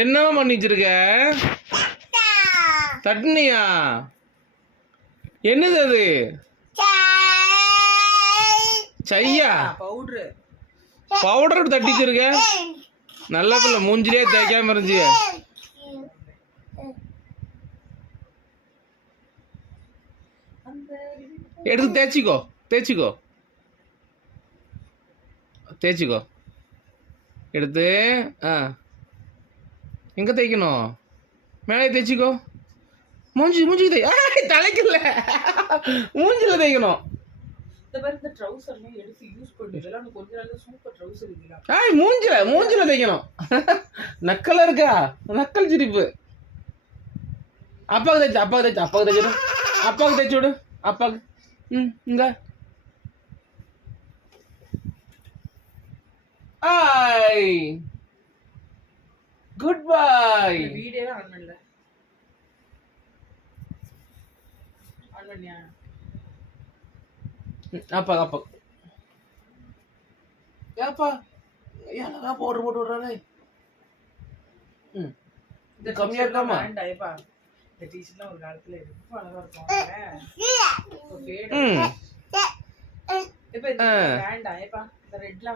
என்ன பண்ணி வச்சிருக்க? தட்டுனியா? என்னது அது? சையா? பவுடர் தட்டி வச்சிருக்க? நல்ல பிள்ளை, மூஞ்சிலே தேய்க்காம இருந்துச்சு. எடுத்து தேய்ச்சிக்கோ, தேய்ச்சிக்கோ, தேய்ச்சிக்கோ. எடுத்து எங்க தேய்க்கணும்? மேலே தேய்ச்சிக்கோ. மூஞ்சிக்கு தேய். தலைக்கல, மூஞ்சில தேய்க்கணும். மூஞ்சில தேய்க்கணும். நக்கல இருக்கா? நக்கல் சிரிப்பு. அப்பாவுக்கு தேய்ச்சு, அப்பாவுக்கு தேய்ச்சு, அப்பாவுக்கு தேய்ச்சு, அப்பாவுக்கு தேய்ச்சி விடு. அப்பாவுக்கு இங்க. ஆய், குட் பாய். வீடியோவே ஆன் பண்ணல. ஆன் பண்ணியா? அப்பா அப்பா ஏப்பா ஏனக்கா போட்டு விடுறானே. இந்த கம்மியா இருக்காமா? வேண்டாம்ப்பா. இந்த டீஷர்ட்லாம் ஒரு காலத்துல ரொம்ப அழகா இருக்கும். இப்போ வேண்டாம். ஏப்பா இந்த ரெட்லாம்